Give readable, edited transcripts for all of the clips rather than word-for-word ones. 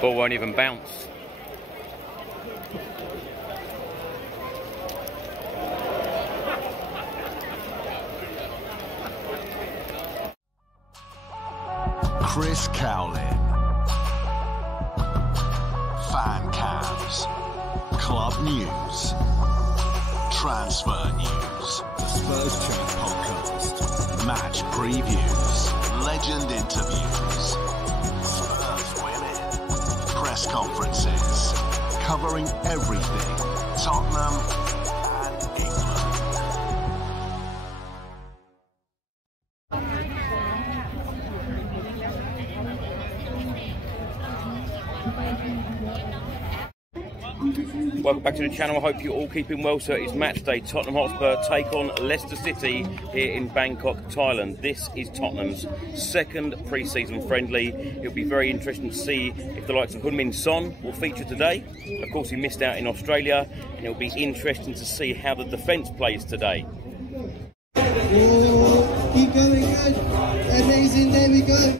ball won't even bounce. Chris Cowlin. Fan cams. Club news. Transfer news. The Spurs Chat podcast. Match previews. Legend interviews. Spurs women. Press conferences. Covering everything. Tottenham and England. Welcome back to the channel. I hope you're all keeping well. So it's match day. Tottenham Hotspur take on Leicester City here in Bangkok, Thailand. This is Tottenham's second pre-season friendly. It'll be very interesting to see if the likes of Monsoon will feature today. Of course, he missed out in Australia, and it'll be interesting to see how the defence plays today. Oh, keep going, good. Amazing, there we go.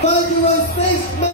Find your own space, man.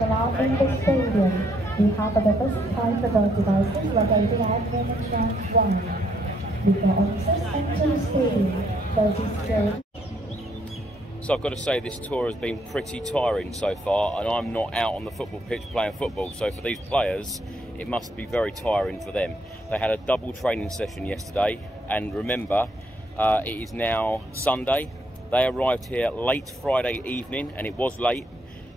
Now in the stadium, we have a diversified adult devices located at Monsoon 1. We can access into the stadium, 30 So I've got to say this tour has been pretty tiring so far, and I'm not out on the football pitch playing football, so for these players it must be very tiring for them. They had a double training session yesterday, and remember it is now Sunday. They arrived here late Friday evening, and it was late.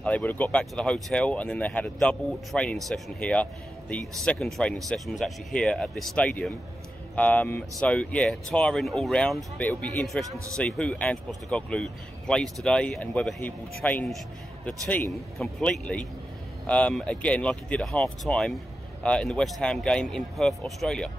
They would have got back to the hotel, and then they had a double training session here. The second training session was actually here at this stadium. So yeah, tiring all round, but it'll be interesting to see who Ange Postecoglou plays today and whether he will change the team completely, again like he did at half-time in the West Ham game in Perth, Australia.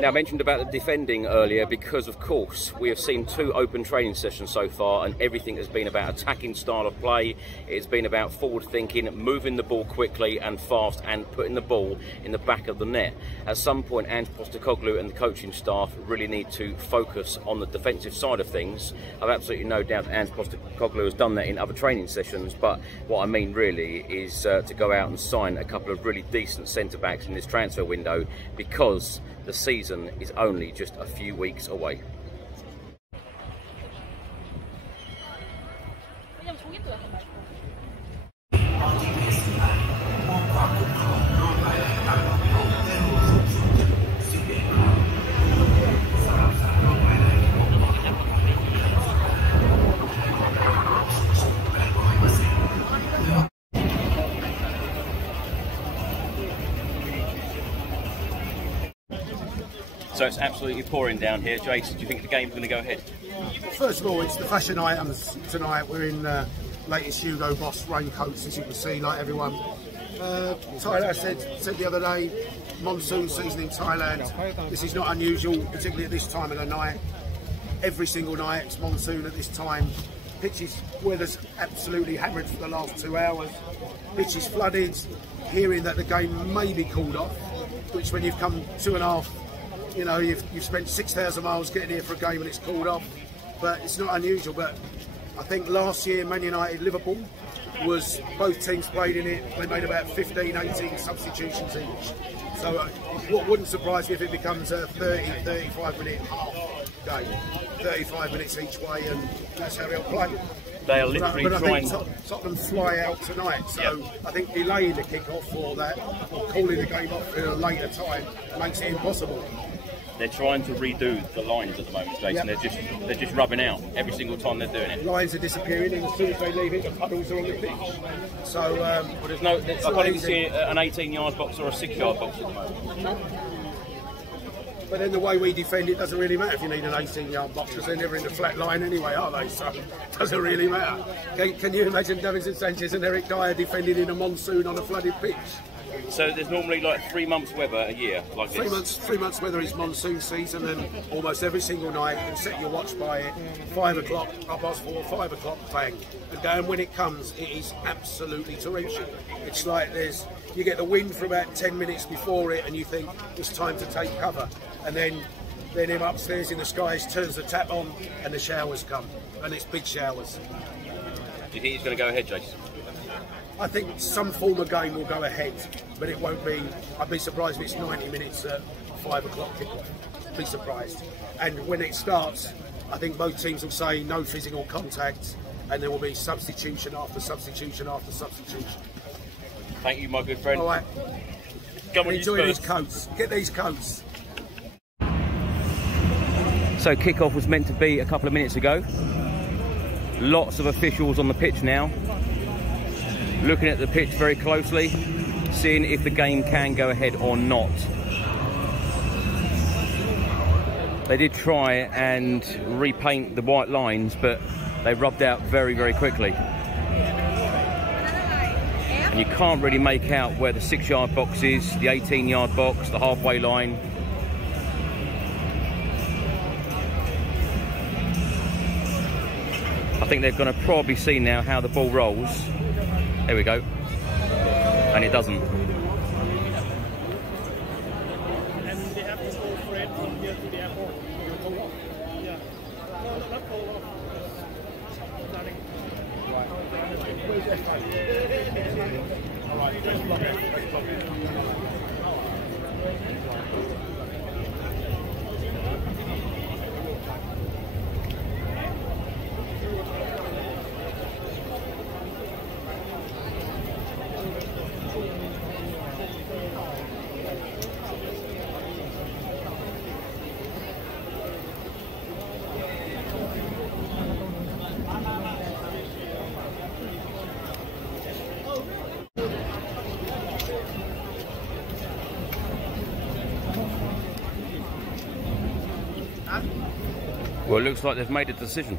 Now, I mentioned about the defending earlier because, of course, we have seen 2 open training sessions so far, and everything has been about attacking style of play. It's been about forward thinking, moving the ball quickly and fast, and putting the ball in the back of the net. At some point, Ange Postecoglou and the coaching staff really need to focus on the defensive side of things. I've absolutely no doubt that Ange Postecoglou has done that in other training sessions, but what I mean really is to go out and sign a couple of really decent centre-backs in this transfer window, because the season is only just a few weeks away. So it's absolutely pouring down here. Jason, do you think the game's going to go ahead? First of all, it's the fashion items tonight. We're in latest Hugo Boss raincoats, as you can see, like everyone. Tyler said the other day, monsoon season in Thailand. This is not unusual, particularly at this time of the night. Every single night it's monsoon at this time. Pitches, weather's absolutely hammered for the last 2 hours. Pitch is flooded. Hearing that the game may be called off, which when you've come 2.5, you know, you've spent 6,000 miles getting here for a game and it's called off. But it's not unusual. But I think last year, Man United, Liverpool, was both teams played in it. They made about 15, 18 substitutions each. So what wouldn't surprise me if it becomes a 30, 35 minute half game. 35 minutes each way, and that's how they'll play. They are literally trying. I think Tottenham fly out tonight, so I think delaying the kick-off or calling the game off at a later time makes it impossible. They're trying to redo the lines at the moment, Jason. Yep. They're just rubbing out every single time they're doing it. Lines are disappearing, and as soon as they leave it, the puddles are on the pitch. So, but there's no. I can't even see an 18-yard box or a 6-yard box at the moment. No. But then the way we defend, it doesn't really matter if you need an 18-yard box, because they're never in the flat line anyway, are they? So it doesn't really matter. Can you imagine Davinson Sanchez and Eric Dyer defending in a monsoon on a flooded pitch? So there's normally like 3 months weather a year, like this. 3 months weather is monsoon season, and almost every single night you can set your watch by it. 5 o'clock, 4:30, 5 o'clock, bang. And when it comes, it is absolutely torrential. It's like you get the wind for about 10 minutes before it, and you think it's time to take cover. And then him upstairs in the skies turns the tap on, and the showers come, and it's big showers. Do you think it's going to go ahead, Jason? I think some form of game will go ahead, but it won't be. I'd be surprised if it's 90 minutes at 5 o'clock kickoff. Be surprised. And when it starts, I think both teams will say no physical contact, and there will be substitution after substitution after substitution. Thank you, my good friend. All right. Come on, enjoy these coats. Get these coats. So kickoff was meant to be a couple of minutes ago. Lots of officials on the pitch now, looking at the pitch very closely, seeing if the game can go ahead or not. They did try and repaint the white lines, but they rubbed out very, very quickly. And you can't really make out where the 6-yard box is, the 18-yard box, the halfway line. I think they're going to probably see now how the ball rolls. There we go. And it doesn't. And they have to go straight from here to the airport. Yeah. No, not pull off. Starting. Right. Where's that from? All right. Let's block it. Let's block it. Well, it looks like they've made a decision.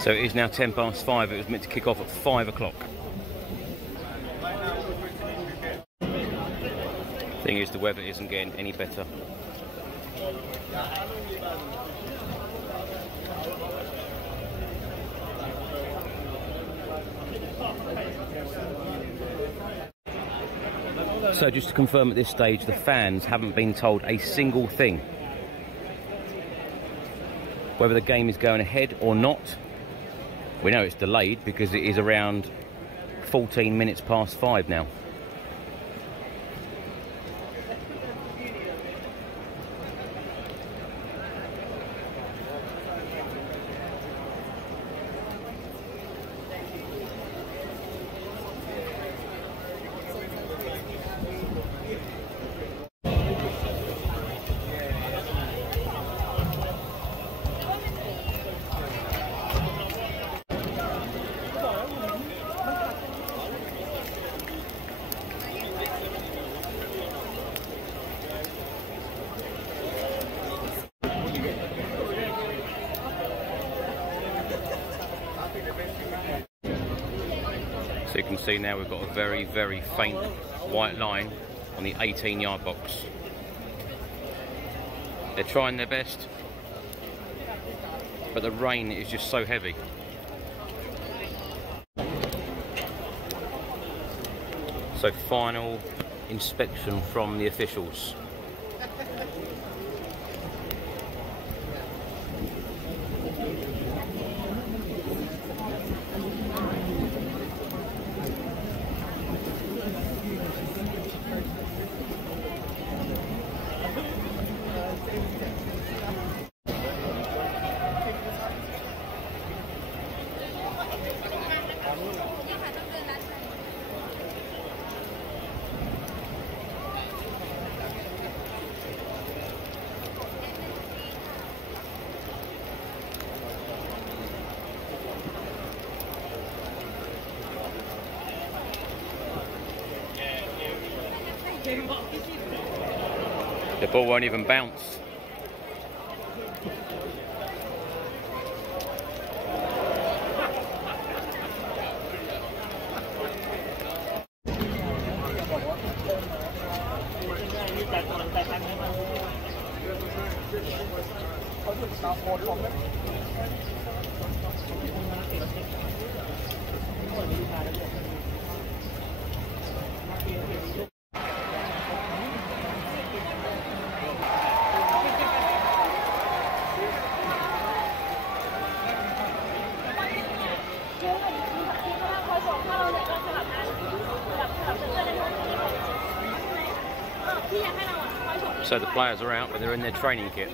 So it is now 5:10. It was meant to kick off at 5 o'clock. Thing is, the weather isn't getting any better. So just to confirm at this stage, the fans haven't been told a single thing. Whether the game is going ahead or not. We know it's delayed because it is around 14 minutes past 5 now. You can see now we've got a very, very faint white line on the 18-yard box. They're trying their best, but the rain is just so heavy. So final inspection from the officials. The ball won't even bounce. So the players are out, but they're in their training kit.